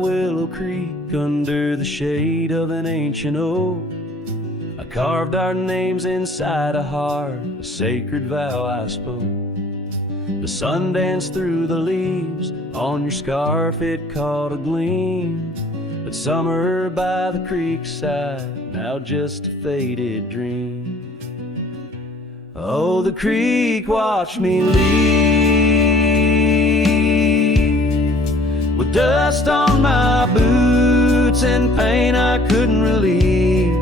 Willow Creek under the shade of an ancient oak. I carved our names inside a heart, a sacred vow I spoke. The sun danced through the leaves, on your scarf it caught a gleam. But summer by the creek side, now just a faded dream. Oh, the creek watched me leave, with dust on my boots and pain I couldn't relieve.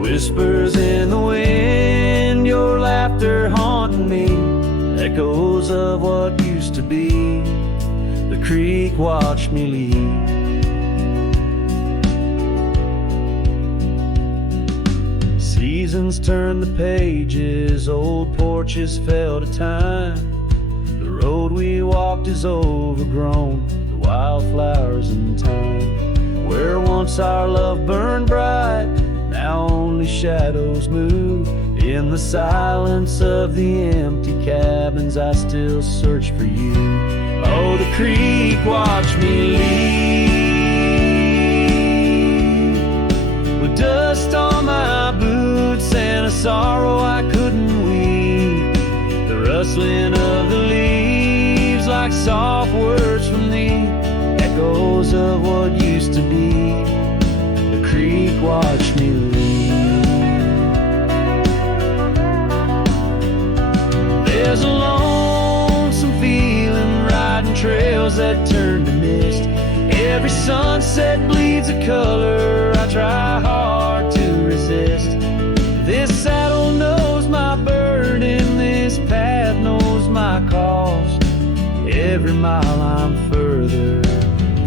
Whispers in the wind, your laughter haunting me, echoes of what used to be. The creek watched me leave. Seasons turned the pages, old porches fell to time. The road we walked is overgrown, the wildflowers in time. Where once our love burned bright, now only shadows move. In the silence of the empty cabins, I still search for you. Oh, the creek watched me leave, with dust on my boots and a sorrow I couldn't weep. The rustling of the leaves like soft words from thee, echoes of what used to be. The creek watched me leave. There's a lonesome feeling riding trails that turn to mist. Every sunset bleeds a color I try hard to resist. This saddle knows my burden, this path knows my cost. Every mile I'm further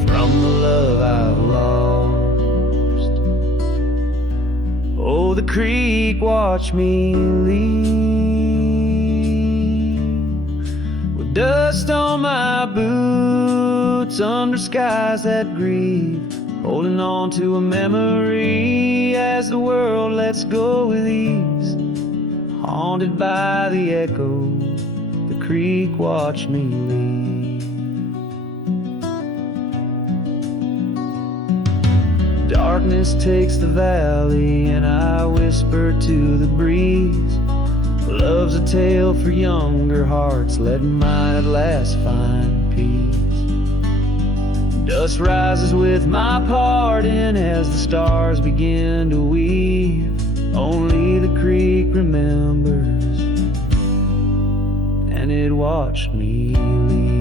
from the love I've lost. Oh, the creek watched me leave, with dust on my boots under skies that grieve, holding on to a memory as the world lets go with ease. Haunted by the echo, the creek watched me leave. Darkness takes the valley and I whisper to the breeze. Love's a tale for younger hearts, let mine at last find peace. Dust rises with my pardon as the stars begin to weave. Only the creek remembers, and it watched me leave.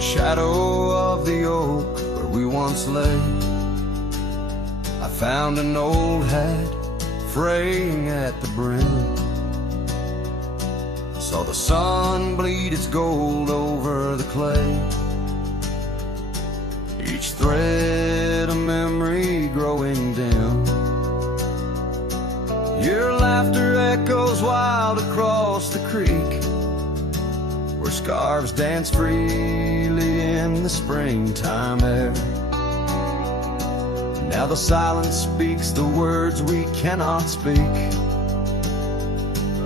Shadow of the oak where we once lay, I found an old hat fraying at the brim. Saw the sun bleed its gold over the clay, each thread a memory growing dim. Your laughter echoes wild across the creek, where scarves dance freely in the springtime air. Now the silence speaks the words we cannot speak.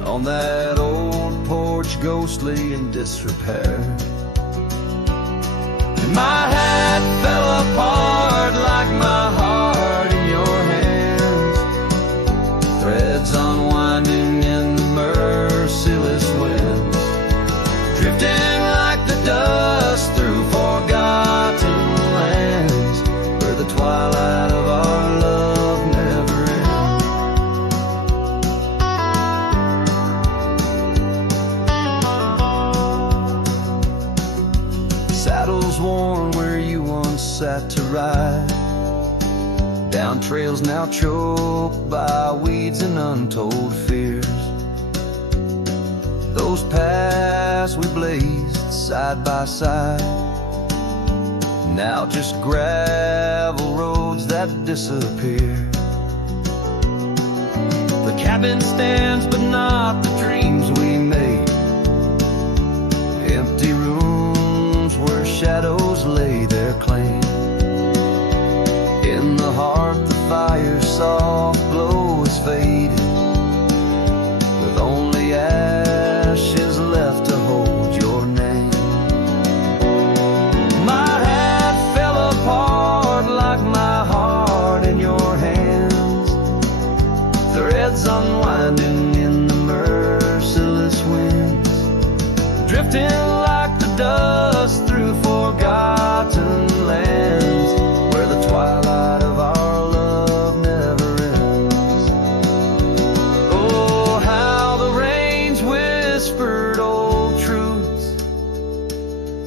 On that old porch, ghostly in disrepair. And my hat fell apart like my heart in your hands, threads unwinding in the merciless winds, drifting like the dust through forgotten lands, where the twilight of our love never ends. Saddles worn where you once sat to ride, down trails now choked by weeds and untold fears. Those paths we blazed side by side, now just gravel roads that disappear. cabin stands, but not the dreams we made. Empty rooms where shadows lay their claim. In the heart the fire's soft glow is faded, with only ashes left to hold your name. My hat fell apart like my heart in your hands, threads unwinding in the merciless winds, drifting like the dust through forgotten lands, where the twilight of our love never ends. Oh, how the rains whispered old truths,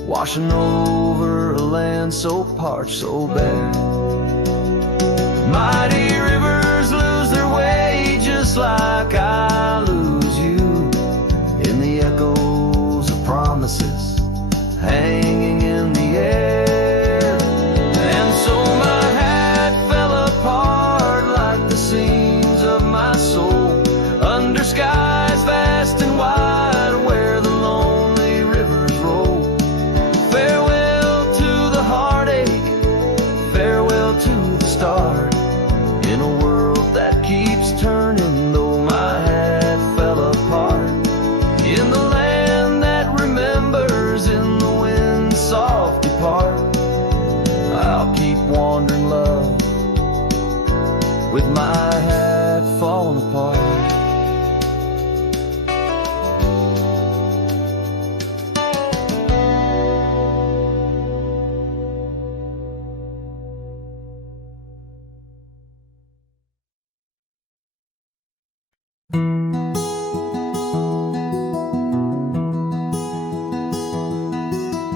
washing over a land so parched, so bare. Mighty rivers lose their way just like I lose you, in the echoes of promises hanging in the air. And so my hat fell apart like the seams of my soul, under skies vast and wide where the lonely rivers roll. Farewell to the heartache, farewell to the start, in a world that keeps turning, though my hat fell apart. In the land that remembers, in the wind's soft depart, I'll keep wandering, love, with my hat falling apart.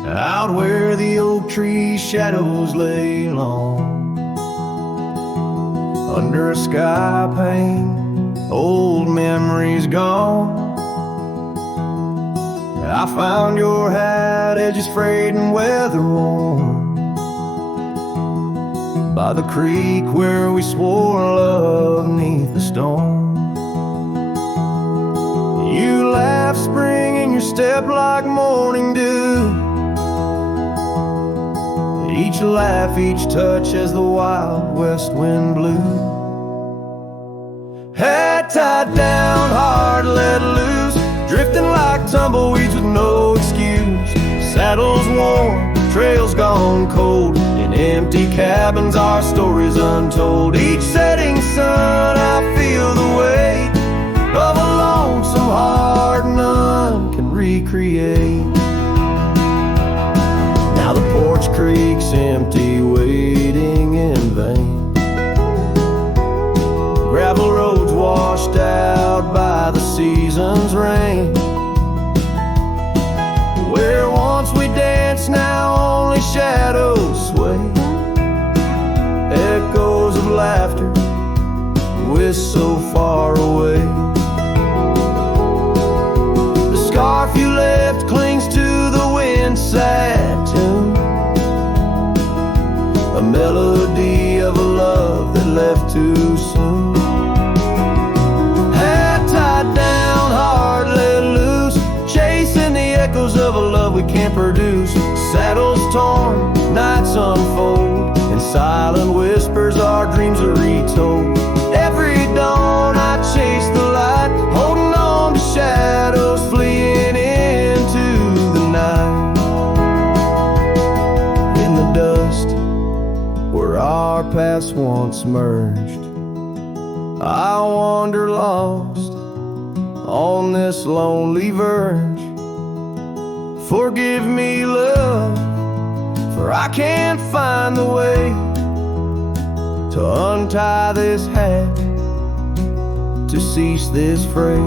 Out where the oak tree shadows lay long, under a sky pane, old memories gone. I found your hat, edges frayed and weather worn, by the creek where we swore love neath the storm. You laughed spring in your step like morning dew, each laugh, each touch as the wild west wind blew. Head tied down, heart let loose, drifting like tumbleweeds with no excuse. Saddles worn, trails gone cold, in empty cabins our stories untold. Each setting sun I feel the weight of a lonesome heart none can recreate. Now the porch creak's empty, waiting in vain. Gravel roads washed out by the season's rain. Where once we danced, now only shadows sway. Echoes of laughter whisk so far away. The scarf you left clings to the wind's sad tune, a melody of a love that left too soon. Hat tied down, heart let loose, chasing the echoes of a love we can't produce. Saddles torn, nights unfold, in silent whispers our dreams are retold. Every dawn I chase the light, holding on to shadows, fleeing into the night. In the dust where our paths once merged, I wander lost on this lonely verge. Forgive me, love, for I can't find the way to untie this hat, to cease this fray.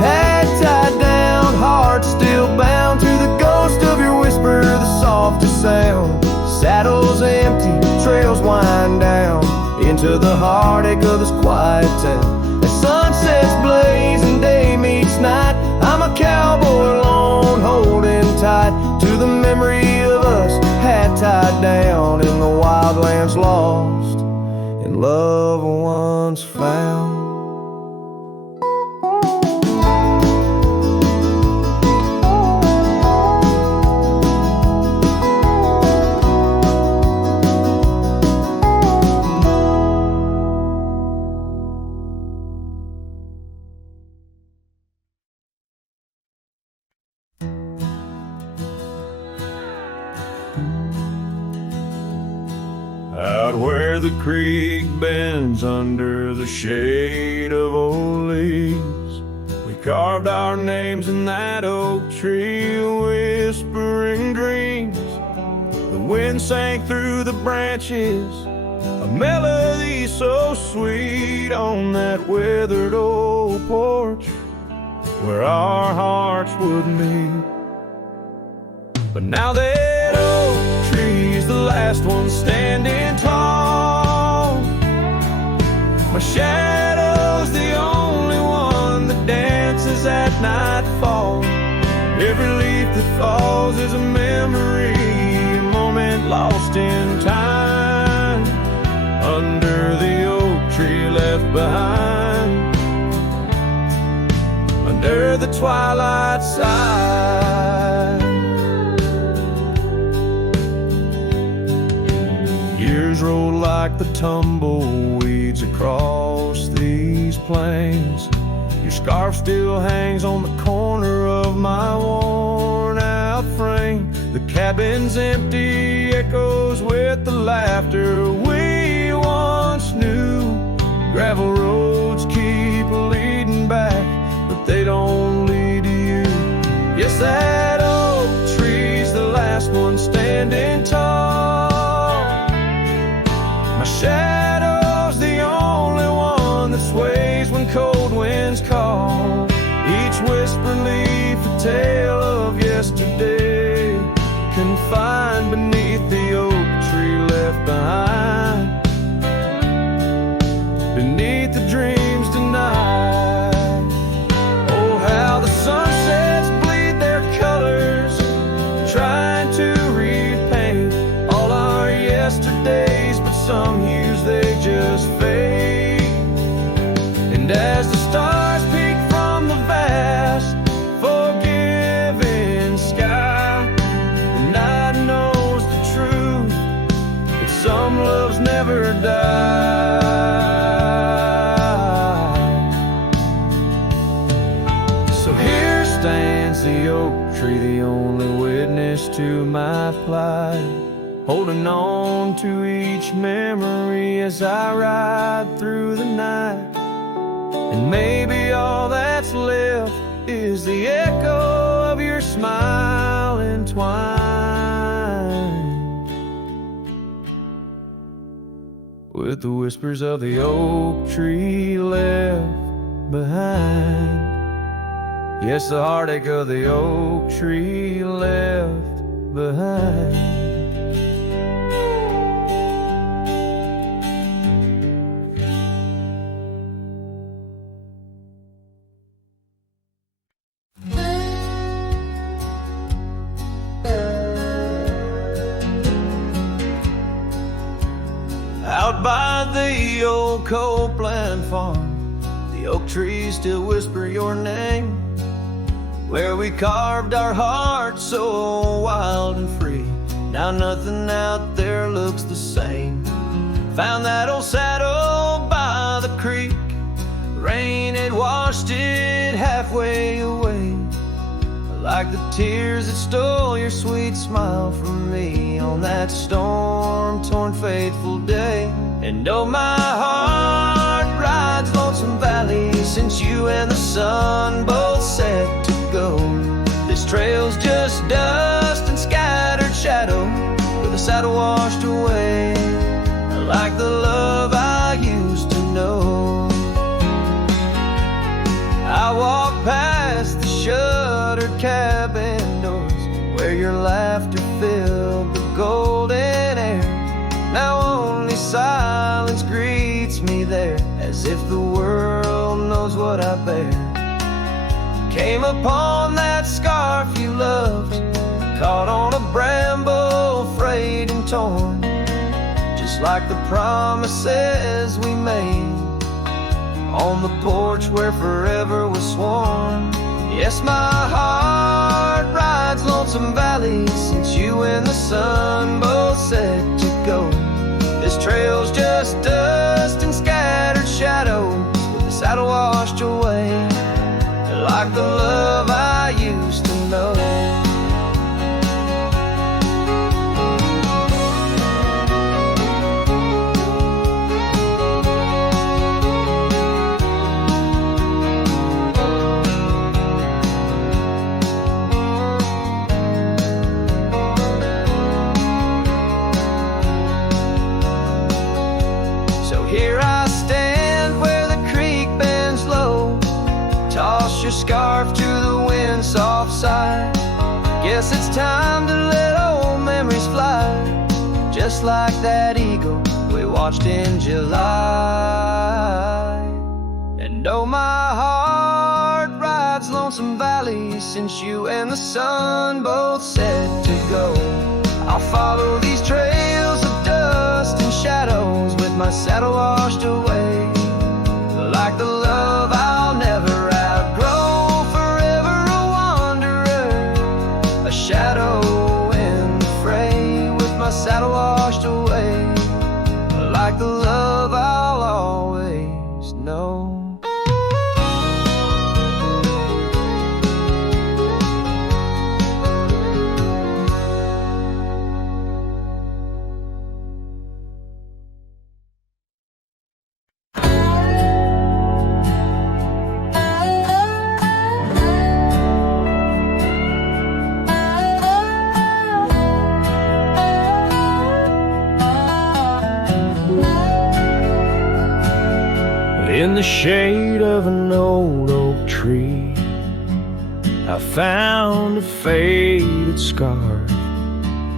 Hat tied down, heart still bound to the ghost of your whisper, the softest sound. Saddles empty, trails wind down into the heartache of this quiet town. As sunsets blaze and day meets night, I'm a cowboy alone, holding tight to the memory of us, hat tied down in the wildlands, lost in love once found. well. Out where the creek bends under the shade of old leaves, we carved our names in that oak tree, whispering dreams. The wind sang through the branches, a melody so sweet on that weathered old porch where our hearts would meet. But now that oak tree's the last one standing tall, my shadow's the only one that dances at nightfall. Every leaf that falls is a memory, a moment lost in time, under the oak tree left behind, under the twilight side. Years roll like the tumbleweeds across these plains. Your scarf still hangs on the corner of my worn-out frame. The cabin's empty, echoes with the laughter we once knew. Gravel roads keep leading back, but they don't lead to you. Yes, that oak tree's the last one standing tall. My shadow's the only one that sways when cold winds call. Each whisper leaf a tale of yesterday, confined beneath the oak tree left behind, beneath the dreams denied. Oh, how the sunsets bleed their colors, trying to repaint all our yesterdays, but some hues they just fade. And as the stars peek from the vast, forgiving sky, the night knows the truth, that some loves never die. So here stands the oak tree, the only witness to my plight, holding on to each memory as I ride through the night. And maybe all that's left is the echo of your smile entwined with the whispers of the oak tree left behind. Yes, the heartache of the oak tree left behind. Out by the old Copeland farm, the oak trees still whisper your name, where we carved our hearts so wild and free. Now nothing out there looks the same. Found that old saddle by the creek, rain had washed it halfway away, like the tears that stole your sweet smile from me on that storm-torn fateful day. And oh, my heart rides Lonesome Valley since you and the sun both set to go. This trail's just dust and scattered shadow, with the saddle washed away, like the love I used to know. I walk past the shuttered cabin doors, where your laughter filled the golden air. Now only silence greets me there, as if the world knows what I bear. Came upon that scarf you loved, caught on a bramble, frayed and torn, just like the promises we made on the porch where forever was sworn. Yes, my heart rides lonesome valleys since you and the sun both said to go. This trail's just dust and scattered shadows, with the saddle washed away, like the love I used to know. Scarf to the wind, soft sigh. Guess it's time to let old memories fly, just like that eagle we watched in July. And oh, my heart rides lonesome valleys since you and the sun both said to go. I'll follow these trails of dust and shadows with my saddle washed away, like the love I'll never outgrow. Shadow in the fray, with my saddle washed away, like the love I'll always know. In the shade of an old oak tree, I found a faded scarf,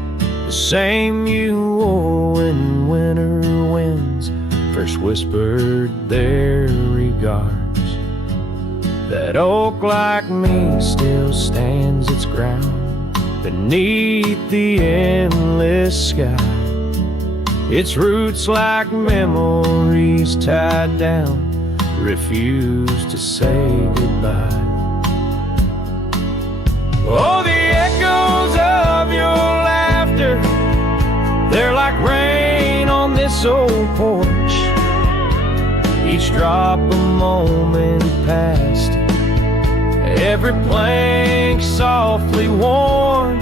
the same you wore when winter winds first whispered their regards. That oak, like me, still stands its ground beneath the endless sky, its roots like memories tied down, refuse to say goodbye. Oh, the echoes of your laughter, they're like rain on this old porch, each drop a moment past, every plank softly worn.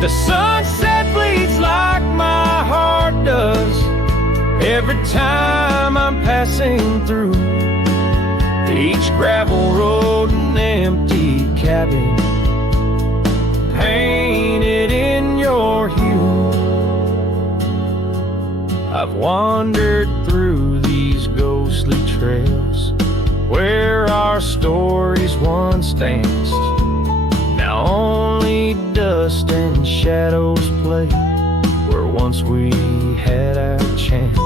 The sunset bleeds like my heart does every time I'm passing through each gravel road and empty cabin, painted in your hue. I've wandered through these ghostly trails where our stories once danced. Now only dust and shadows play where once we had our chance.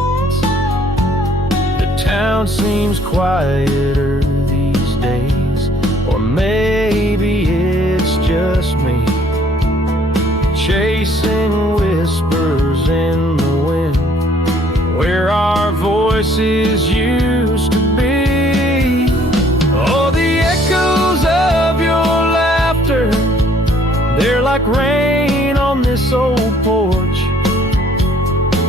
The town seems quieter these days, or maybe it's just me, chasing whispers in the wind where our voices used to be. Oh, the echoes of your laughter, they're like rain on this old porch,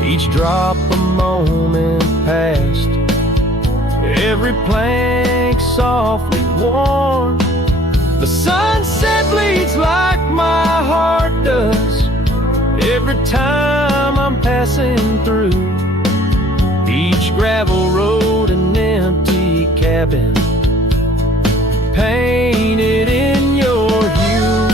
each drop a moment past, every plank softly worn. The sunset bleeds like my heart does every time I'm passing through each gravel road and empty cabin, painted in your hue.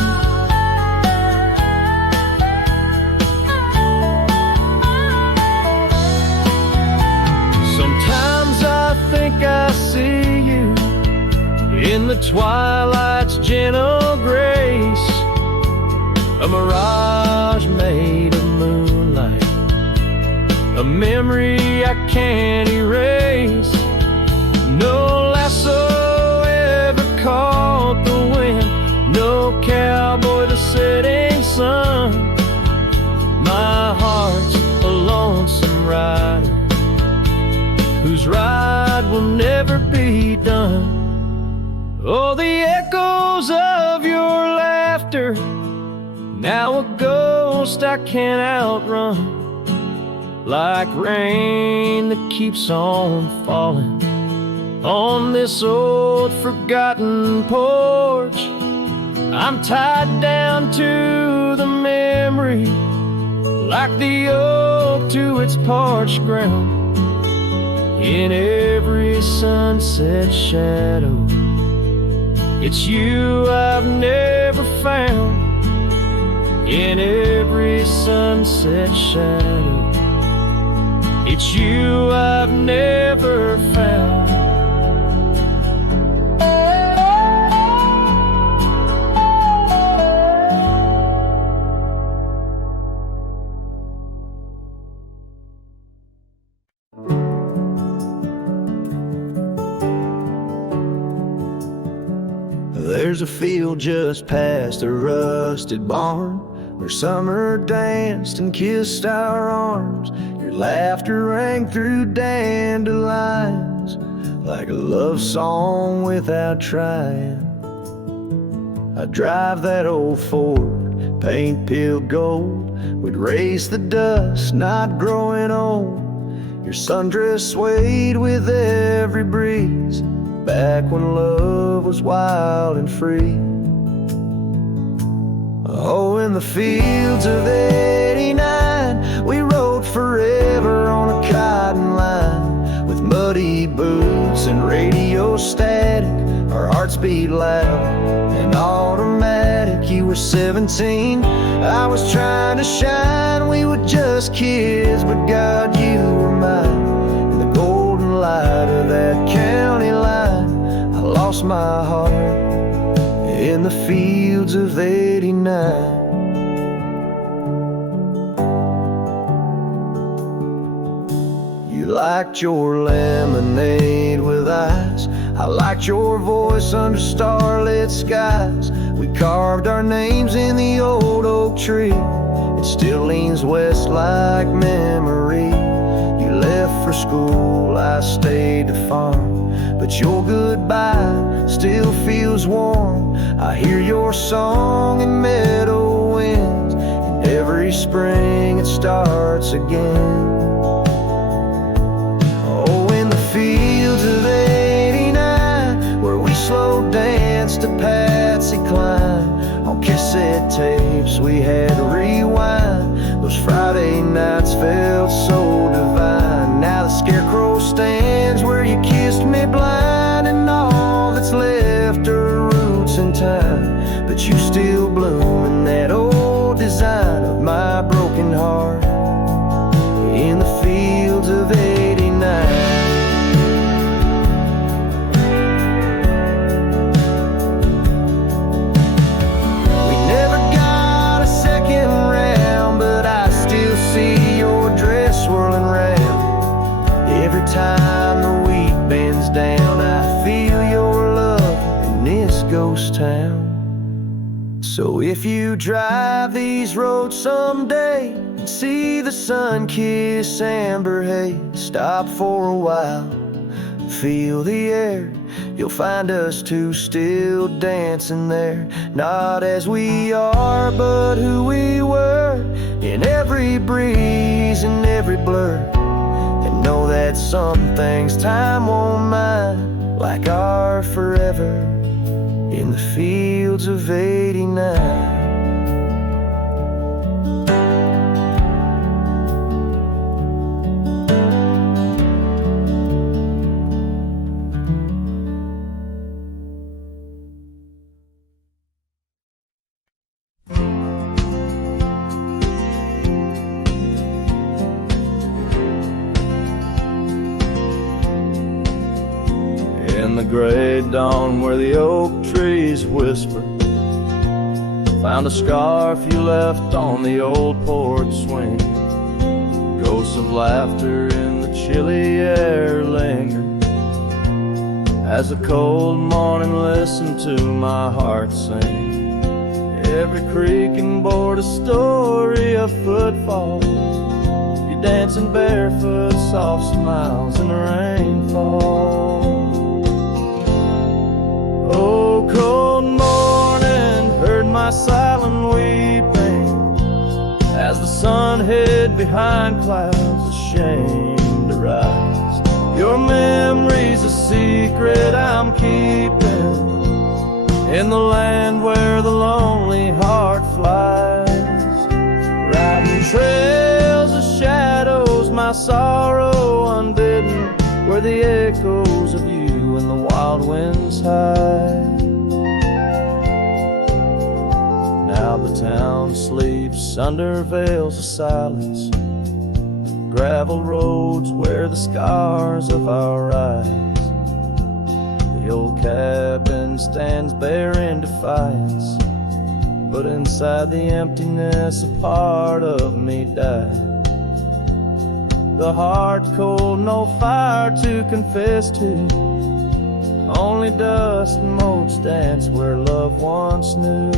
Sometimes I think I see you in the twilight's gentle grace, a mirage made of moonlight, a memory I can't erase. No lasso ever caught the wind, no cowboy the setting sun. My heart's a lonesome rider whose ride will never be be done. Oh, the echoes of your laughter, now a ghost I can't outrun. Like rain that keeps on falling on this old forgotten porch. I'm tied down to the memory, like the oak to its parched ground. In every sunset shadow, it's you I've never found. In every sunset shadow, it's you I've never found. There's a field just past a rusted barn where summer danced and kissed our arms. Your laughter rang through dandelions like a love song without trying. I'd drive that old Ford, paint peeled gold. We'd race the dust, not growing old. Your sundress swayed with every breeze, back when love was wild and free. Oh, in the fields of '89, we rode forever on a cotton line. With muddy boots and radio static, our hearts beat loud and automatic. You were 17, I was trying to shine. We were just kids, but God, you were mine. In the golden light of that county line, I lost my heart in the fields of '89. You liked your lemonade with ice, I liked your voice under starlit skies. We carved our names in the old oak tree, it still leans west like memory. You left for school, I stayed to farm, but your goodbye still feels warm. I hear your song in meadow winds, and every spring it starts again. Oh, in the fields of '89, where we slow danced to Patsy Cline. On cassette tapes we had to rewind, those Friday nights felt so divine. Now the scarecrow stands where you kissed me blind, and all that's left are roots in time. But you still bloom in that old design of my broken heart in the fields of '89. Time the wheat bends down, I feel your love in this ghost town. So if you drive these roads someday and see the sun-kissed amber haze, stop for a while, feel the air. You'll find us two still dancing there, not as we are, but who we were, in every breeze and every blur. Know that some things time won't mind, like our forever in the fields of '89. In the gray dawn where the oak trees whisper, found a scarf you left on the old porch swing. Ghosts of laughter in the chilly air linger as the cold morning listened to my heart sing. Every creaking board a story of footfalls, you dancing barefoot, soft smiles in the rainfall. sun hid behind clouds, ashamed to rise. Your memory's a secret I'm keeping, in the land where the lonely heart flies. Riding trails of shadows, my sorrow unbidden, where the echoes of you and the wild winds hide. Now the town sleeps under veils of silence, gravel roads wear the scars of our eyes. The old cabin stands bare in defiance, but inside the emptiness a part of me died. The heart cold, no fire to confess to, only dust and motes dance where love once knew.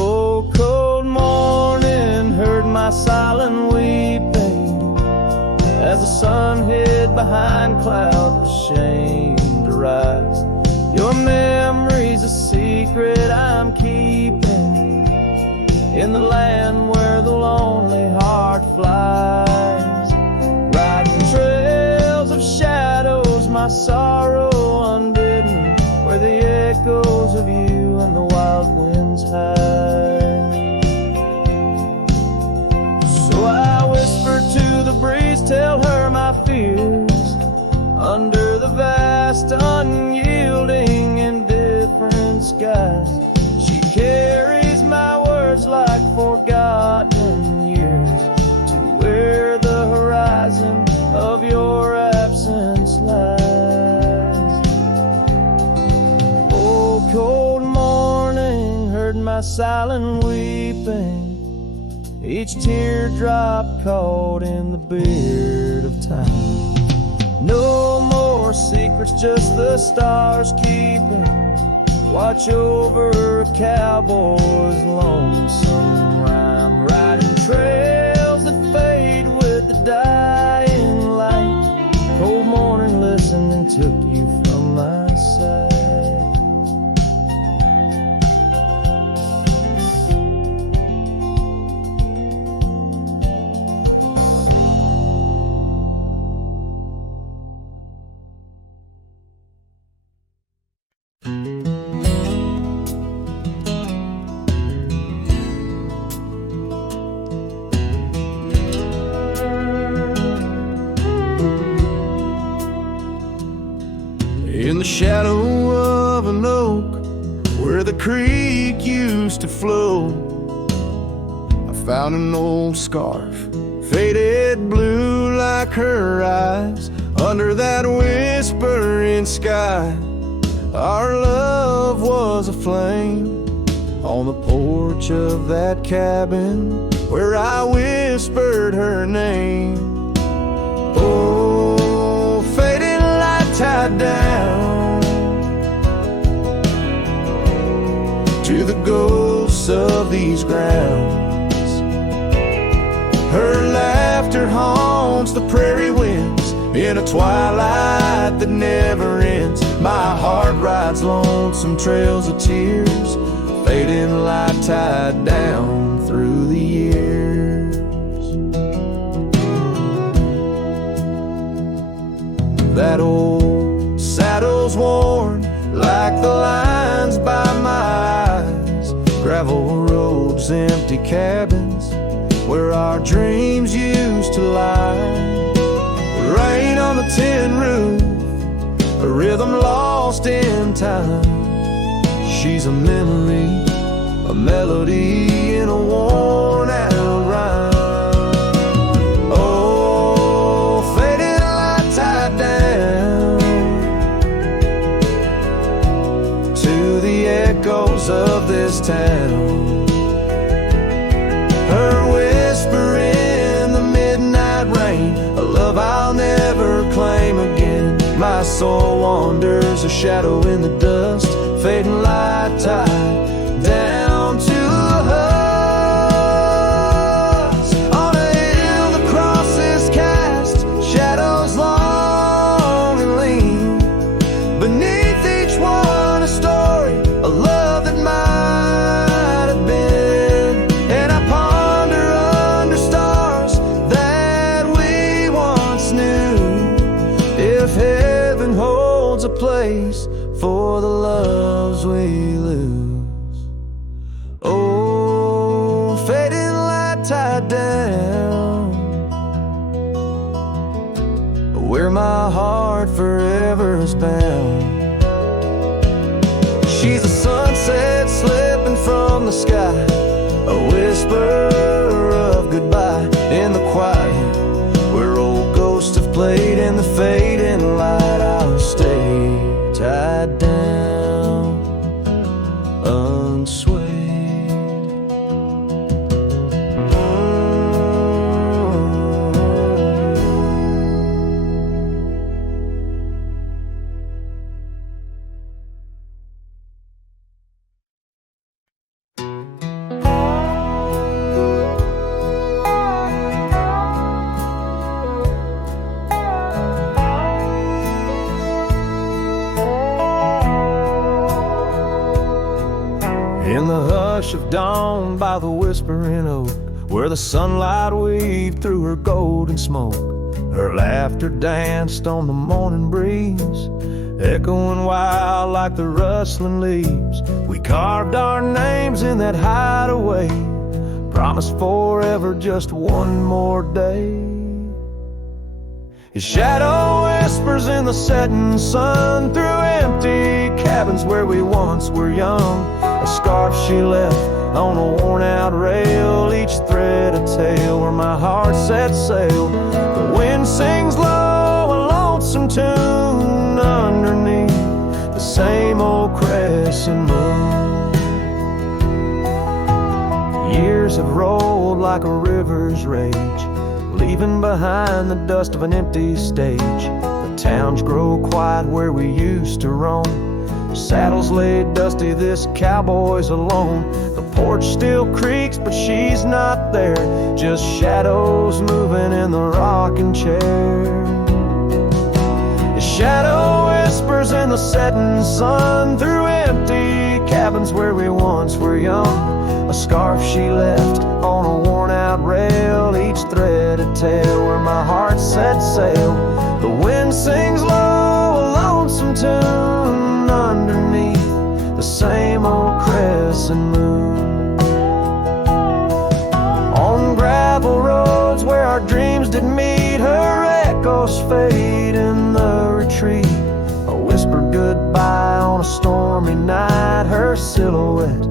Oh, cold morning, heard my silent weeping, as the sun hid behind clouds, ashamed to rise. Your memory's a secret I'm keeping, in the land where the lonely heart flies. Riding trails of shadows, my sorrow unbidden, where the echoes of you and the wild winds hide. So I whisper to the breeze, tell her my fears, under the vast, unyielding, indifferent skies. She carries my words like forgotten years, to where the horizon of your absence lies. Oh, cold morning, heard my silent weeping, each teardrop caught in the beard of time. No more secrets, just the stars keeping watch over a cowboy's lonesome rhyme. Riding trails that fade with the dying light. Cold morning listened and took you from my side. In the shadow of an oak, where the creek used to flow, I found an old scarf, faded blue like her eyes. Under that whispering sky, our love was a flame. On the porch of that cabin, where I whispered her name. Oh, fading light tied down to the ghosts of these grounds. Her laughter haunts the prairie winds in a twilight that never ends. My heart rides lonesome trails of tears, fading light tied down through the years. That old saddle's worn like the lines by my eyes. Gravel roads, empty cabins, where our dreams used to lie. Rain on the tin roof, a rhythm lost in time. She's a memory, a melody in a worn out rhyme. Oh, faded light tied down to the echoes of this town. Her whisper in the midnight rain, a love I'll never claim again. My soul wanders, a shadow in the dust, fading light tied down to a husk. On a hill the cross is cast, shadows long and lean. Beneath each one a story, a love that might have been. world's a place for the loves we lose. Oh, fading light tied down, where my heart forever is bound. She's a sunset slipping from the sky, a whisper of goodbye in the quiet, where old ghosts have played in the fading light. I'll stay tied down, unswayed. In the hush of dawn by the whispering oak, where the sunlight weaved through her golden smoke, her laughter danced on the morning breeze, echoing wild like the rustling leaves. We carved our names in that hideaway, promised forever just one more day. His shadow whispers in the setting sun through empty cabins where we once were young. A scarf she left on a worn-out rail, each thread a tale where my heart set sail. The wind sings low, a lonesome tune underneath the same old crescent moon. Years have rolled like a river's rage, leaving behind the dust of an empty stage. The towns grow quiet where we used to roam, saddles laid dusty, this cowboy's alone. The porch still creaks, but she's not there, just shadows moving in the rocking chair. His shadow whispers in the setting sun through empty cabins where we once were young. A scarf she left on a worn-out rail, each thread a tale where my heart set sail. The wind sings low, a lonesome tune underneath the same old crescent moon. On gravel roads where our dreams did meet, her echoes fade in the retreat. A whispered goodbye on a stormy night, her silhouette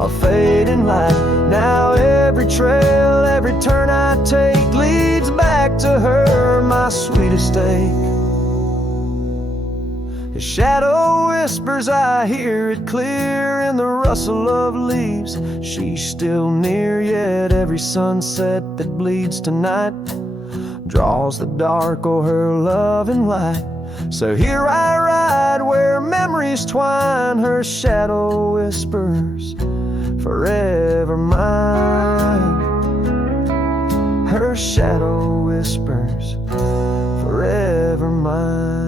a fading light. Now every trail, every turn I take leads back to her, my sweetest ache. His shadow whispers, I hear it clear in the rustle of leaves. She's still near, yet every sunset that bleeds tonight draws the dark o'er her loving light. So here I ride where memories twine, her shadow whispers, forever mine. Her shadow whispers, forever mine.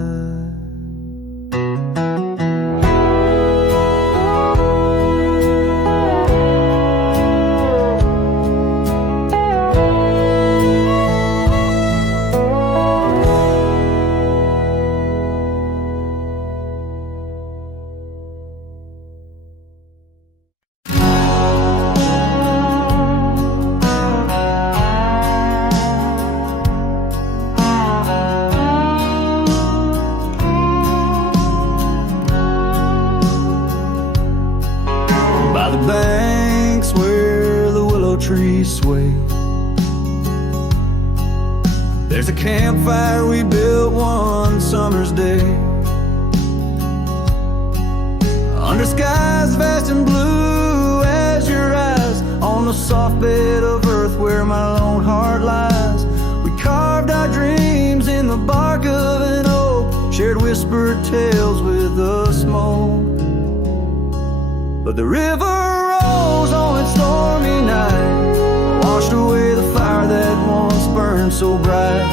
Banks where the willow trees sway, there's a campfire we built one summer's day, under skies vast and blue as your eyes, on the soft bed of earth where my lone heart lies. We carved our dreams in the bark of an oak, shared whispered tales with the smoke. But the river rose on its stormy night, washed away the fire that once burned so bright.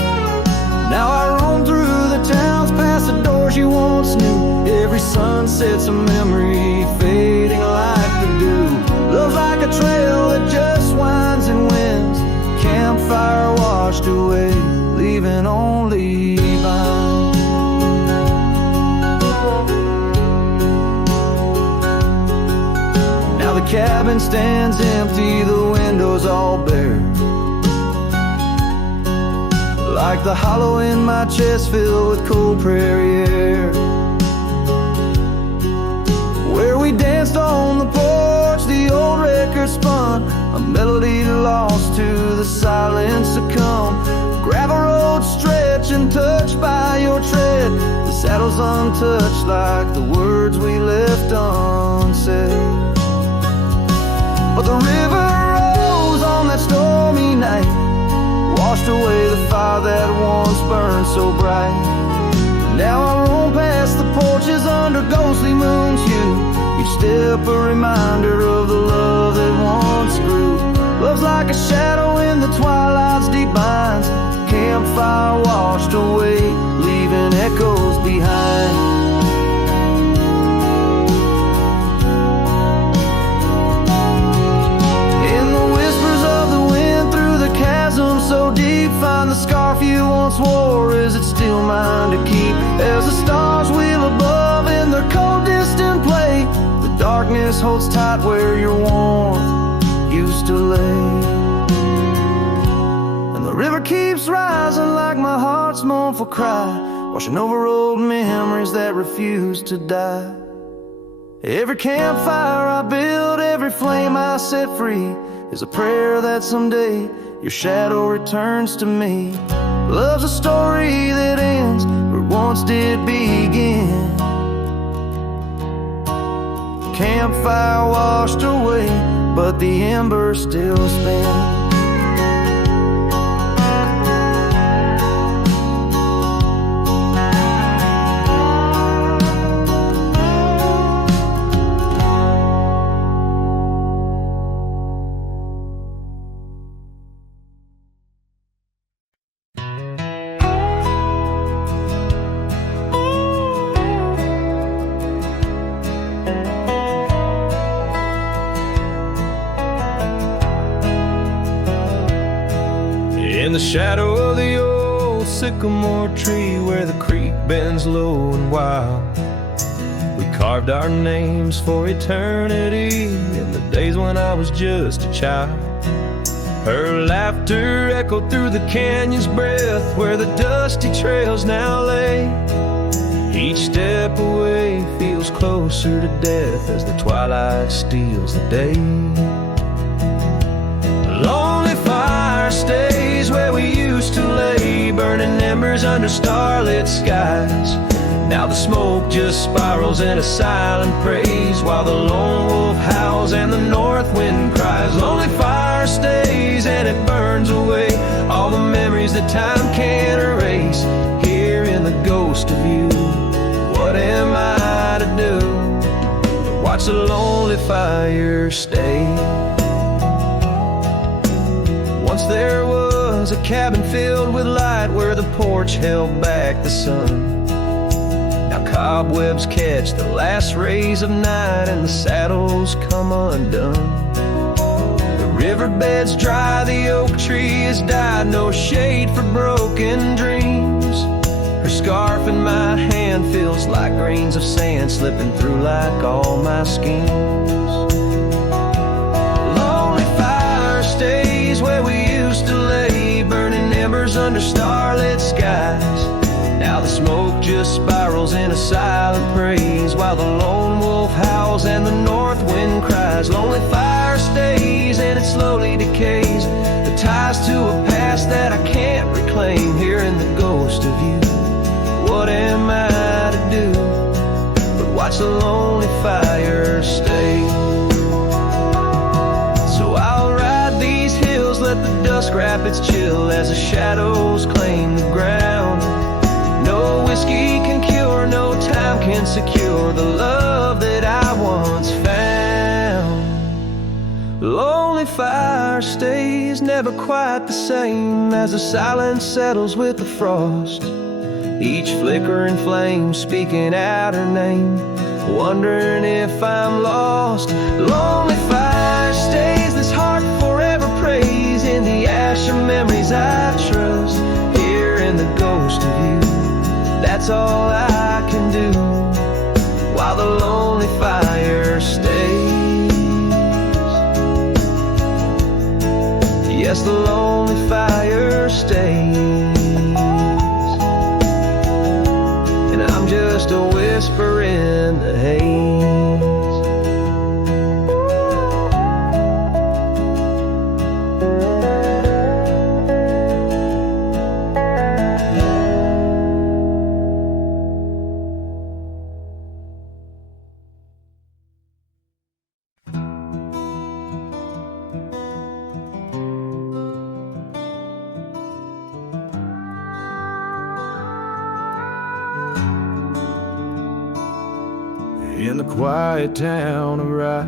Now I roam through the towns, past the doors you once knew. Every sunset's a memory fading like the dew. Love's like a trail that just winds and winds, campfire washed away, leaving only vines. cabin stands empty, the windows all bare, like the hollow in my chest filled with cold prairie air. Where we danced on the porch, the old record spun, a melody lost to the silence succumb. Gravel road stretching, touched by your tread, the saddle's untouched like the words we left unsaid. But the river rose on that stormy night, washed away the fire that once burned so bright. Now I roam past the porches under ghostly moon's hue, each step a reminder of the love that once grew. Love's like a shadow in the twilight's deep binds, campfire washed away, leaving echoes behind. In the whispers of the wind through the chasm so deep, find the scarf you once wore, is it still mine to keep? As the stars wheel above in their cold distant play, the darkness holds tight where your warmth used to lay. And the river keeps rising like my heart's mournful cry, washing over old memories that refuse to die. Every campfire I build, every flame I set free, is a prayer that someday your shadow returns to me. Love's a story that ends where it once did begin. Campfire washed away, but the embers still spin. In the shadow of the old sycamore tree where the creek bends low and wild, we carved our names for eternity in the days when I was just a child. Her laughter echoed through the canyon's breath where the dusty trails now lay. Each step away feels closer to death as the twilight steals the day. Lonely fire stays where we used to lay, burning embers under starlit skies. Now the smoke just spirals in a silent praise while the lone wolf howls and the north wind cries. Lonely fire stays and it burns away all the memories that time can't erase. Here in the ghost of you, what am I to do? Watch the lonely fire stay. Once there was a cabin filled with light where the porch held back the sun. Now cobwebs catch the last rays of night and the saddles come undone. The riverbed's dry, the oak tree has died, no shade for broken dreams. Her scarf in my hand feels like grains of sand slipping through like all my schemes. Lonely fire stays where we used to lay, burning embers under starlit skies. Now the smoke just spirals in a silent praise while the lone wolf howls and the north wind cries. Lonely fire stays and it slowly decays, the ties to a past that I can't reclaim. Here in the ghost of you, what am I to do but watch the lonely fire stay? So I'll ride these hills, let the dusk wrap its chill as the shadows claim the ground. No whiskey can cure, no time can secure the love that I once found. Lonely fire stays, never quite the same as the silence settles with the frost. Each flickering flame speaking out her name, wondering if I'm lost. Lonely fire stays, this heart forever prays in the ash of memories I trust. Here in the ghost of you, that's all I can do while the lonely fire stays. stays, and I'm just a whisper in the haze. In the quiet town of Rye,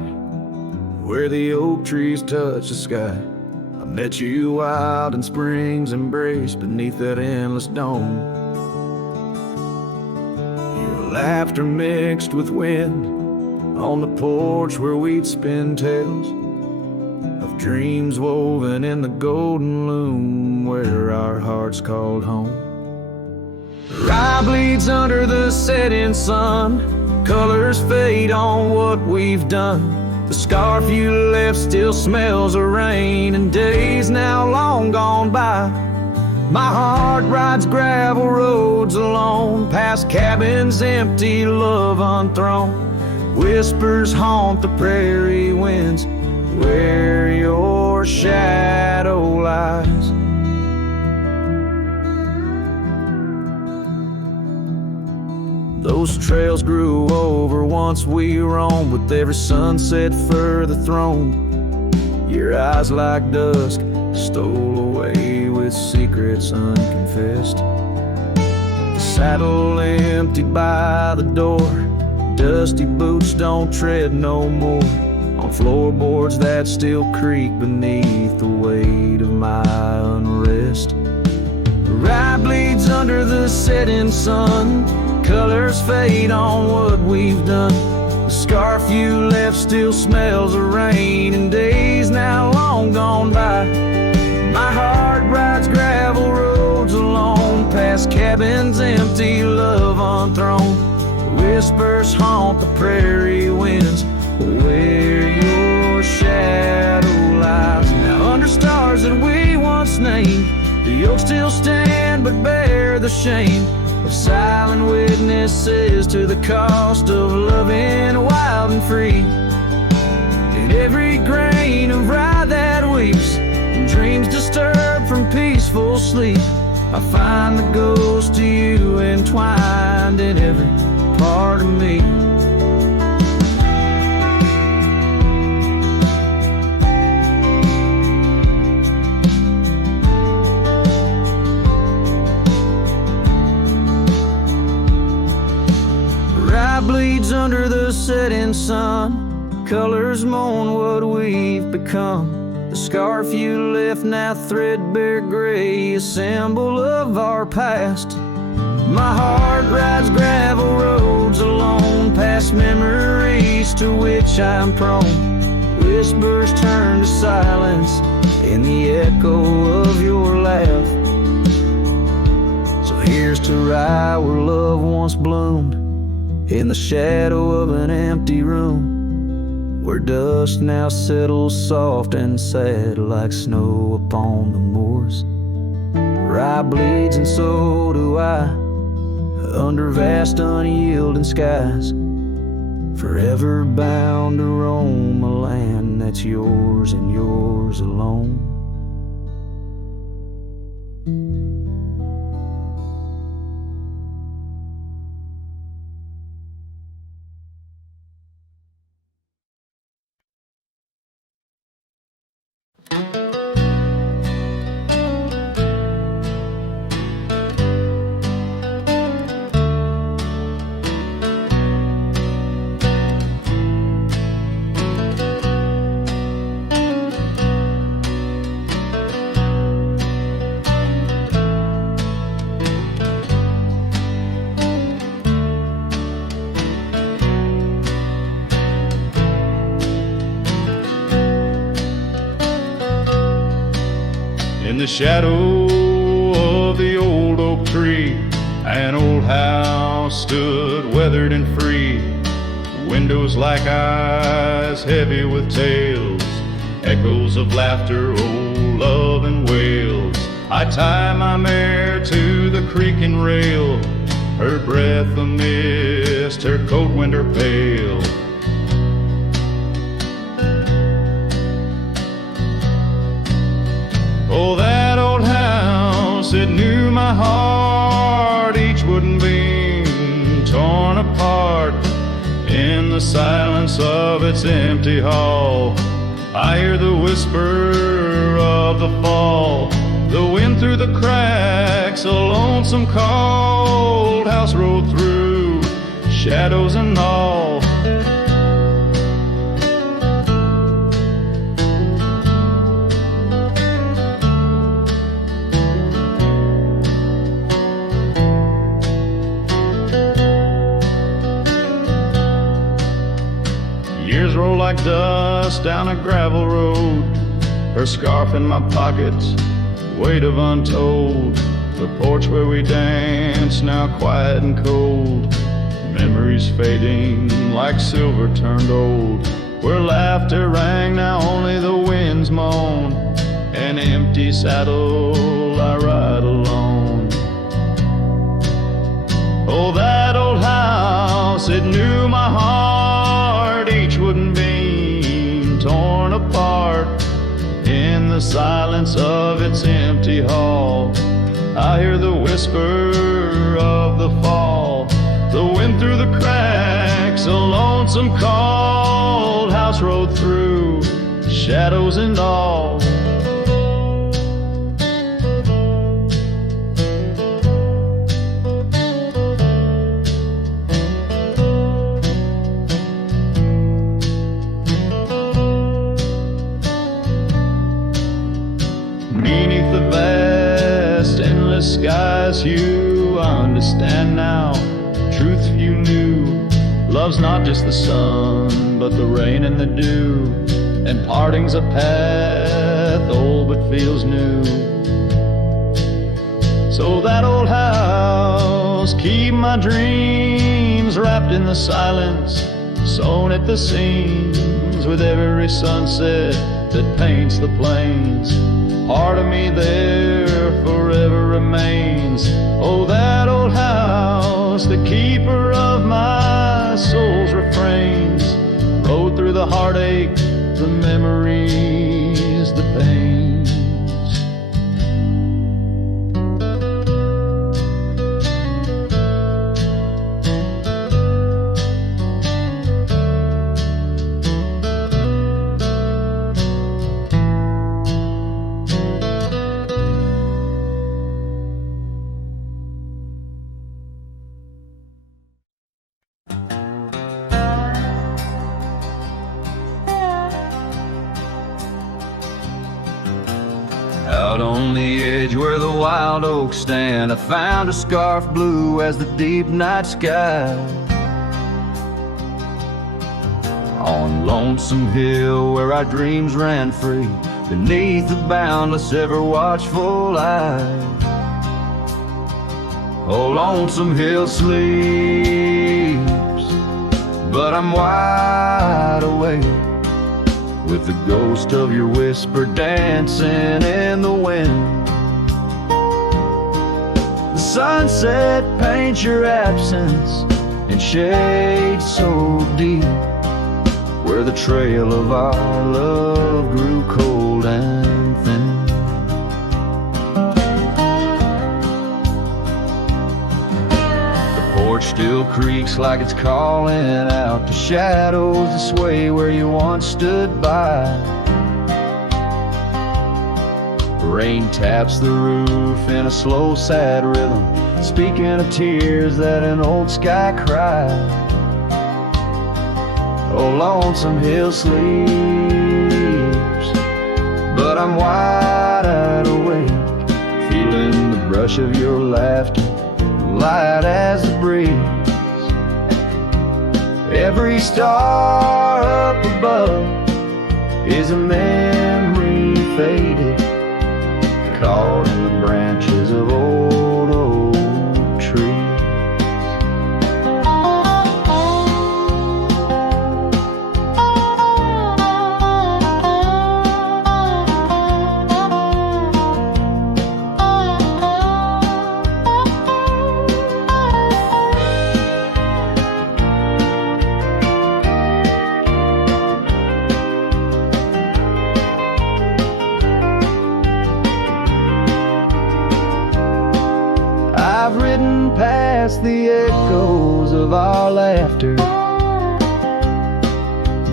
where the oak trees touch the sky, I met you wild in spring's embrace beneath that endless dome. Your laughter mixed with wind on the porch where we'd spin tales of dreams woven in the golden loom where our hearts called home. Rye bleeds under the setting sun, colors fade on what we've done. The scarf you left still smells of rain and days now long gone by. My heart rides gravel roads alone, past cabins empty, love unthrown. Whispers haunt the prairie winds where your shadow lies. Those trails grew over once we roamed, with every sunset for the throne. Your eyes like dusk stole away with secrets unconfessed. The saddle empty by the door, dusty boots don't tread no more on floorboards that still creak beneath the weight of my unrest. Rye bleeds under the setting sun, colors fade on what we've done. The scarf you left still smells of rain and days now long gone by. My heart rides gravel roads alone, past cabins empty, love unthrown. Whispers haunt the prairie winds where your shadow lies. Now under stars that we once named, the oaks still stand but bear the shame of silent witnesses to the cost of loving wild and free. In every grain of rye that weeps, and dreams disturbed from peaceful sleep, I find the ghost of you entwined in every part of me. Rye bleeds under the setting sun, colors mourn what we've become. The scarf you left now threadbare gray, a symbol of our past. My heart rides gravel roads alone, past memories to which I'm prone. Whispers turn to silence in the echo of your laugh. So here's to Rye where love once bloomed, in the shadow of an empty room, where dust now settles soft and sad like snow upon the moors. Rye bleeds and so do I, under vast unyielding skies, forever bound to roam a land that's yours and yours alone. In the shadow of the old oak tree, an old house stood weathered and free. Windows like eyes heavy with tales, echoes of laughter, old love and wails. I tie my mare to the creaking rail, her breath a mist, her cold winter pale. Oh, that old house, it knew my heart, each wooden beam torn apart. In the silence of its empty hall, I hear the whisper of the fall, the wind through the cracks, a lonesome cold house rolled through, shadows and all. Years roll like dust down a gravel road, her scarf in my pockets, weight of untold. The porch where we danced, now quiet and cold. Memories fading like silver turned old. Where laughter rang, now only the winds moan. An empty saddle, I ride alone. Oh, that old house, it knew my heart, each wooden beam torn apart. In the silence of its empty hall, I hear the whisper of the fall, the wind through the cracks, a lonesome cold house rode through, shadows and all. Beneath the vast, endless skies, you understand now. Truth you knew, love's not just the sun, but the rain and the dew. And parting's a path, old but feels new. So that old house, keep my dreams wrapped in the silence, sewn at the seams with every sunset that paints the plains. Part of me there forever remains. Oh, that old house, the keeper of my soul's refrains. Rode through the heartache, the memories, the pains. Out on the edge where the wild oaks stand, I found a scarf blue as the deep night sky. On Lonesome Hill where our dreams ran free, beneath the boundless ever watchful eye. Oh, Lonesome Hill sleeps, but I'm wide awake, with the ghost of your whisper dancing in the wind. The sunset paints your absence in shades so deep, where the trail of our love grew cold and thin. The porch still creaks like it's calling out to shadows that sway where you once stood by. Rain taps the roof in a slow, sad rhythm, speaking of tears that an old sky cried. Oh, Lonesome Hill sleeps, but I'm wide awake, feeling the brush of your laughter, light as the breeze. Every star up above is a memory faded, caught in the branches of old oak trees. our laughter,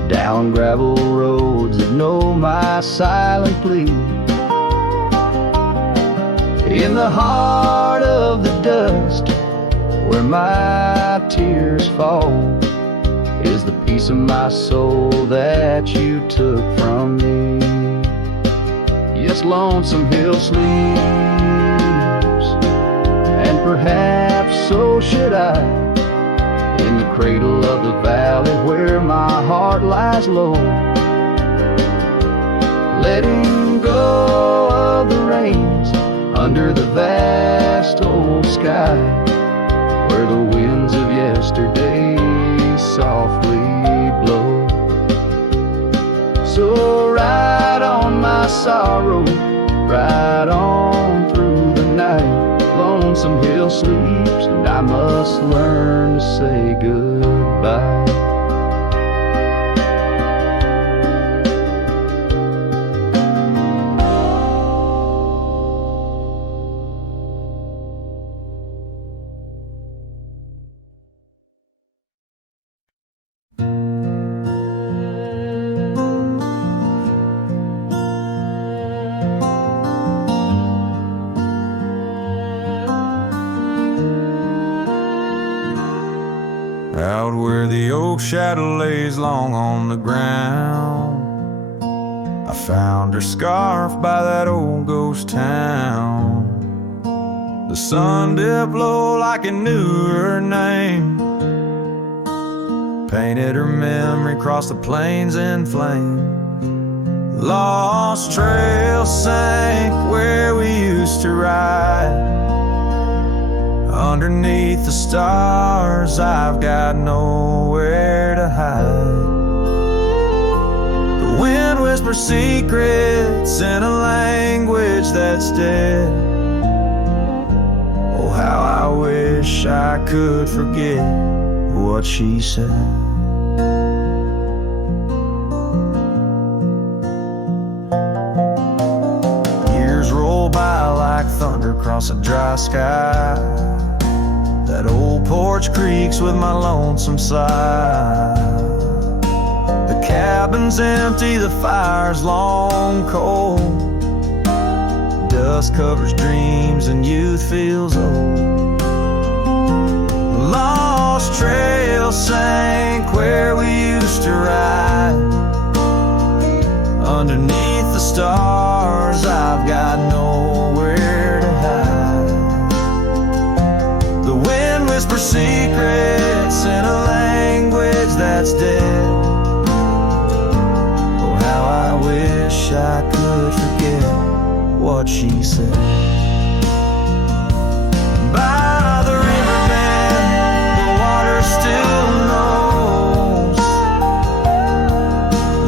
down gravel roads that know my silent plea. In the heart of the dust, where my tears fall, is the piece of my soul that you took from me. Yes, lonesome hill sleeps, and perhaps so should I, in the cradle of the valley where my heart lies low, letting go of the reins under the vast old sky, where the winds of yesterday softly blow. So ride on my sorrow, ride on through the night. Lonesome hill sleeps, and I must learn to say goodbye. Out where the oak shadow lays long on the ground, I found her scarf by that old ghost town. The sun dipped low like it knew her name, painted her memory across the plains in flame. Lost trail sank where we used to ride, underneath the stars, I've got nowhere to hide. The wind whispers secrets in a language that's dead. Oh, how I wish I could forget what she said. Years roll by like thunder across a dry sky. That old porch creaks with my lonesome sigh. The cabin's empty, the fire's long cold. Dust covers dreams and youth feels old. Lost trail sank where we used to ride, underneath the stars, I've got nowhere to hide. The wind whispers secrets in a language that's dead. Oh, how I wish I could forget what she said. By the riverbed, the water still knows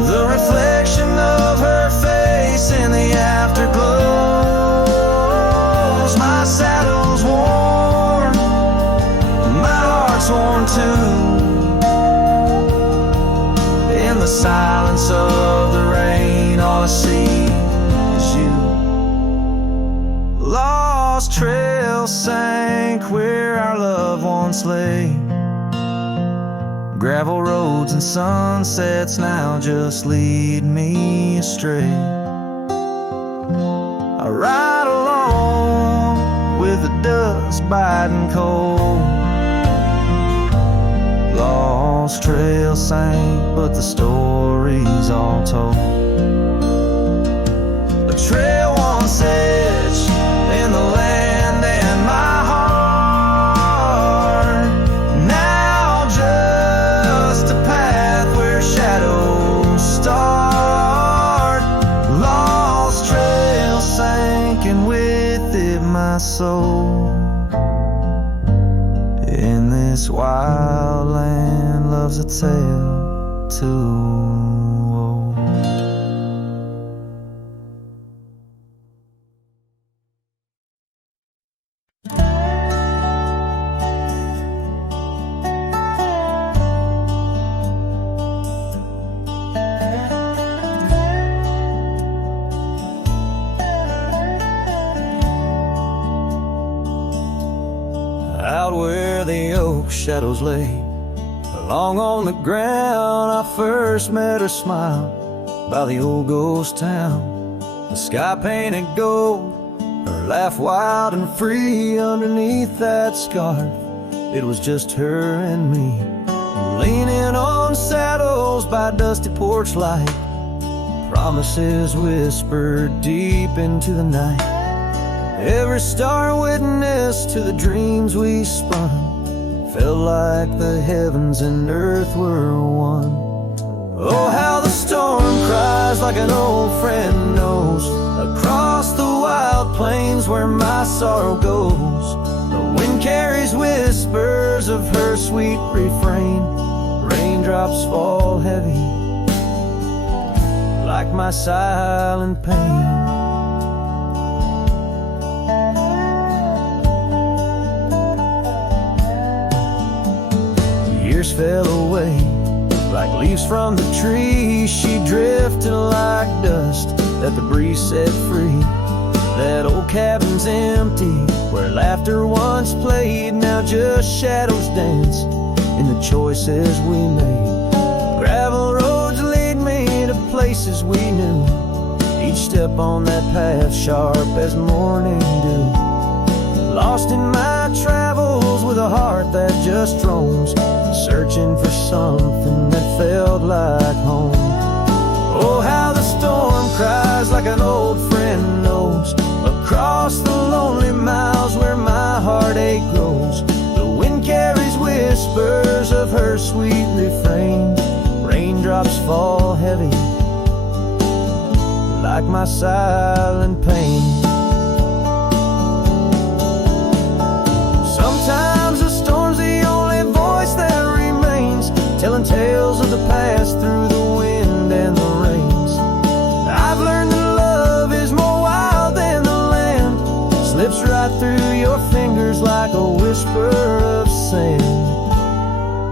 the reflection of her face in the afterglows. My saddle's worn, my heart's worn too. In the silence of the rain, all I see is you. Lost trail sank where our loved ones lay. Gravel roads and sunsets now just lead me astray. I ride along with the dust biting cold. Lost trail sank, but the story's all told. A trail once etched in the land and my heart, now just a path where shadows start. Lost trail sank, and with it my soul. In this wild land loves a tale too old. Out where the oak shadows lay, Along on the ground I first met her smile by the old ghost town. The sky painted gold, her laugh wild and free underneath that scarf. It was just her and me, leaning on saddles by dusty porch light. Promises whispered deep into the night. Every star witness to the dreams we spun. Felt like the heavens and earth were one. Oh, how the storm cries like an old friend knows, across the wild plains where my sorrow goes. The wind carries whispers of her sweet refrain. Raindrops fall heavy like my silent pain. Years fell away like leaves from the trees. She drifted like dust that the breeze set free. That old cabin's empty, where laughter once played. Now just shadows dance in the choices we made. Gravel roads lead me to places we knew. Each step on that path sharp as morning dew. Lost in my travels with a heart that just roams, searching for something that felt like home. Oh, how the storm cries like an old friend knows, across the lonely miles where my heartache grows. The wind carries whispers of her sweet refrain. Raindrops fall heavy like my silent pain. Sometimes the storm's the only voice that remains, telling tales of the past through the wind and the rains. I've learned that love is more wild than the land, slips right through your fingers like a whisper of sand.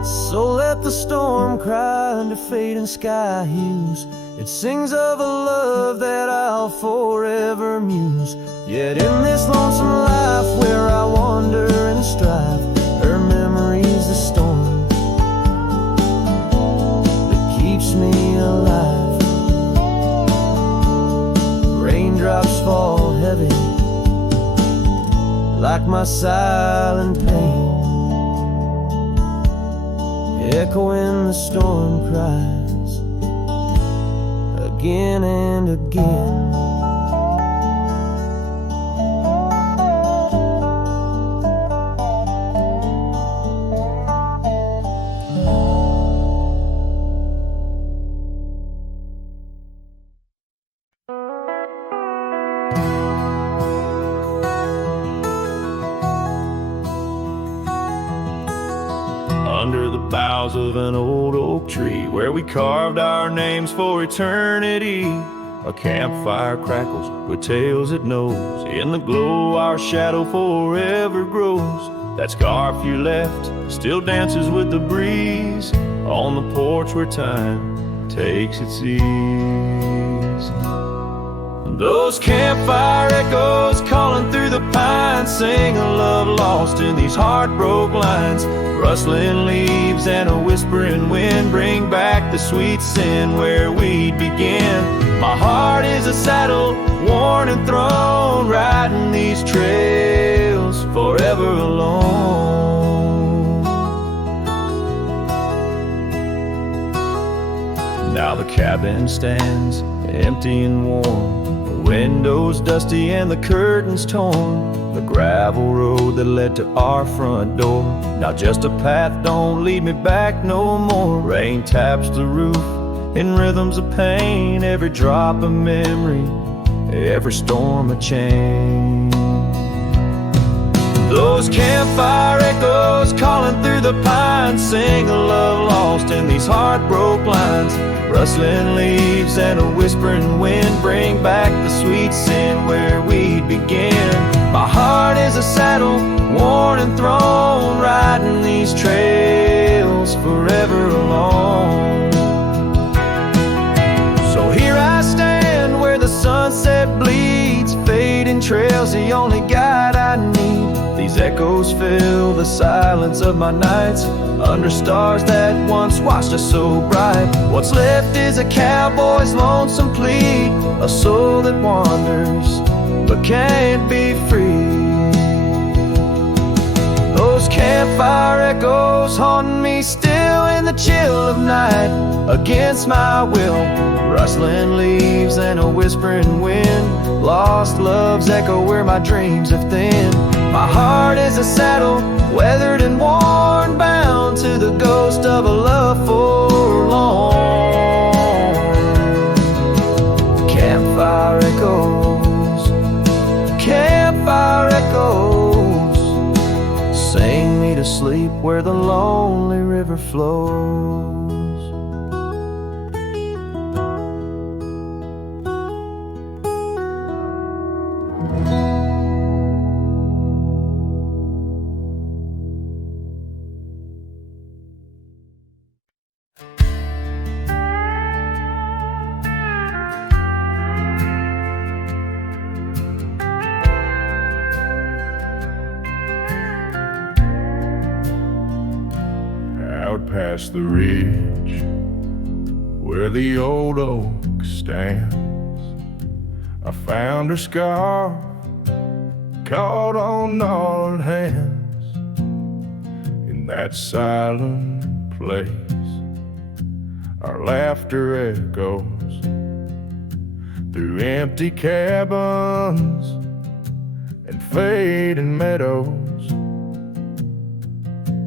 So let the storm cry under fading sky hues. It sings of a love that I'll forever muse. Yet in this lonesome life where I wander and strive, her memory's the storm that keeps me alive. Raindrops fall heavy like my silent pain, echoing the storm cries again and again. Under the boughs of an old oak tree, where we carved our names for eternity, a campfire crackles with tales it knows. In the glow our shadow forever grows. That scarf you left still dances with the breeze on the porch where time takes its ease. Those campfire echoes calling through the pines sing a love lost in these heartbroken lines. Rustling leaves and a whispering wind bring back the sweet sin where we'd begin. My heart is a saddle, worn and thrown, riding these trails forever alone. Now the cabin stands empty and warm, the windows dusty and the curtains torn. The gravel road that led to our front door, now just a path, don't lead me back no more. Rain taps the roof in rhythms of pain, every drop a memory, every storm a change. Those campfire echoes calling through the pines sing a love lost in these heartbroken lines. Rustling leaves and a whispering wind bring back the sweet sin where we'd begin. My heart is a saddle, worn and thrown, riding these trails forever alone. So here I stand where the sunset bleeds, fading trails the only guide I need. These echoes fill the silence of my nights, under stars that once watched us so bright. What's left is a cowboy's lonesome plea, a soul that wanders but can't be free. Those campfire echoes haunt me still in the chill of night, against my will, rustling leaves and a whispering wind. Lost love's echo where my dreams have thinned. My heart is a saddle, weathered and worn, bound to the ghost of a love forlorn. Campfire echoes, campfire echoes, sing me to sleep where the lonely river flows. Out past the ridge where the old oak stands, I found her scarf caught on gnarled hands. In that silent place our laughter echoes through empty cabins and fading meadows,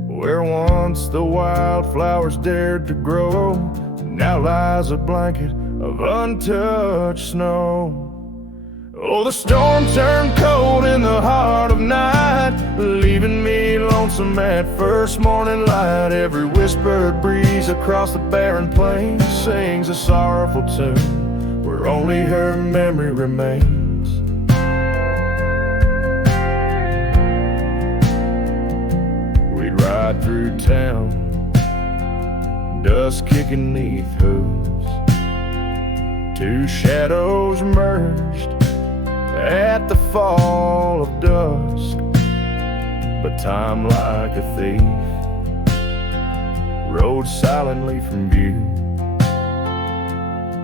where once the wildflowers dared to grow, now lies a blanket of untouched snow. Oh, the storm turned cold in the heart of night, leaving me lonesome at first morning light. Every whispered breeze across the barren plains sings a sorrowful tune where only her memory remains. Ride through town, dust kicking neath hooves, two shadows merged at the fall of dusk. But time, like a thief, rode silently from view,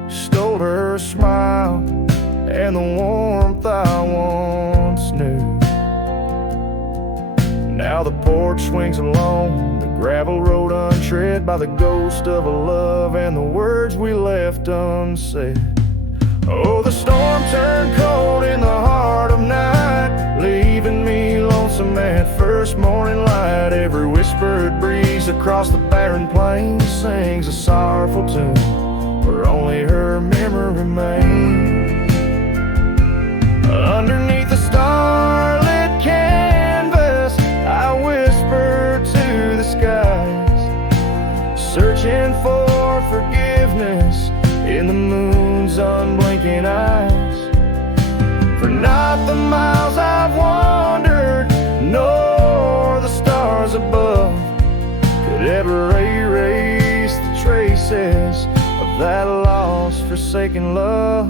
stole her smile and the warmth I once knew. Now the porch swings along the gravel road untread by the ghost of a love and the words we left unsaid. Oh, the storm turned cold in the heart of night, leaving me lonesome at first morning light. Every whispered breeze across the barren plains sings a sorrowful tune where only her memory remains. Underneath the starlit canvas I whisper to the skies, searching for forgiveness in the moon's unblinking eyes. For not the miles I've wandered, nor the stars above could ever erase the traces of that lost, forsaken love.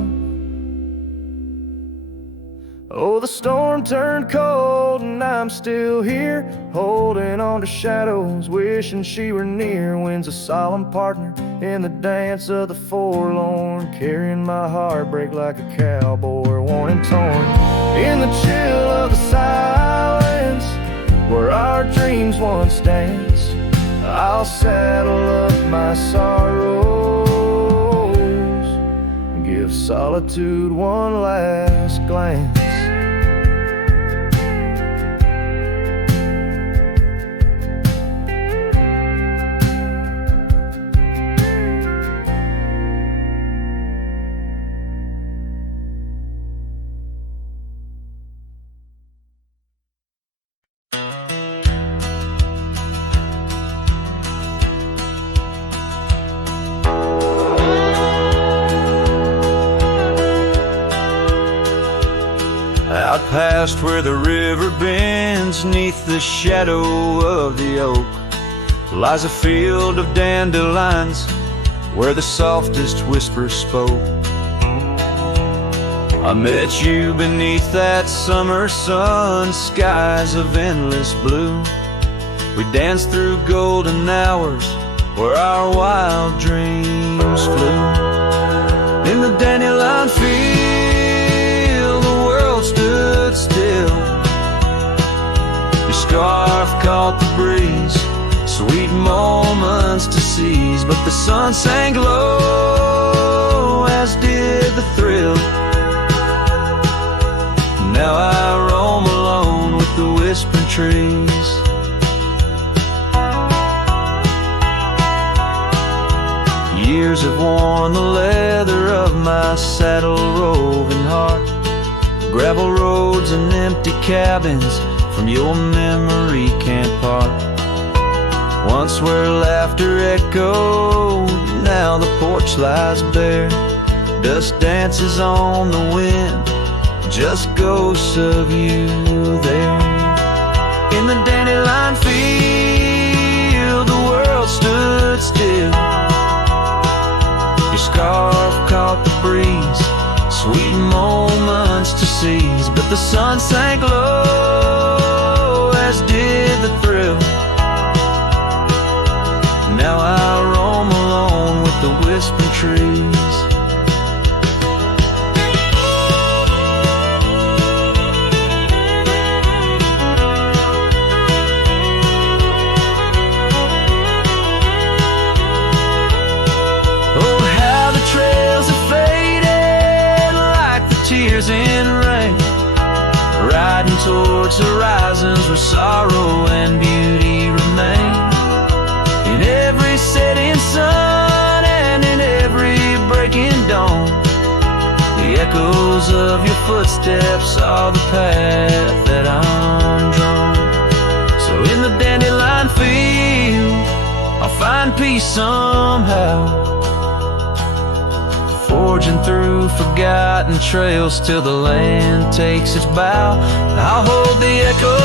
Oh, the storm turned cold and I'm still here, holding on to shadows, wishing she were near. Wind's a solemn partner in the dance of the forlorn, carrying my heartbreak like a cowboy, worn and torn. In the chill of the silence, where our dreams once danced, I'll saddle up my sorrows and give solitude one last glance. Out past where the river bends, neath the shadow of the oak, lies a field of dandelions where the softest whispers spoke. I met you beneath that summer sun, skies of endless blue, We danced through golden hours where our wild dreams flew. In the dandelion field, the world stood still. Your scarf caught the breeze, sweet moments to seize. But the sun sank low, as did the thrill. Now I roam alone with the whispering trees. Years have worn the leather of my saddle roving heart. Gravel roads and empty cabins from your memory can't part. Once where laughter echoed, now the porch lies bare. Dust dances on the wind, just ghosts of you there. In the dandelion field, the world stood still. Your scarf caught the breeze, sweet moments to seize. But the sun sank low, as did the thrill. Now I roam alone with the whispering trees. Tears in rain, riding towards horizons where sorrow and beauty remain. In every setting sun and in every breaking dawn, the echoes of your footsteps are the path that I'm drawn. So in the dandelion field, I'll find peace somehow, forging through forgotten trails till the land takes its bow. I'll hold the echo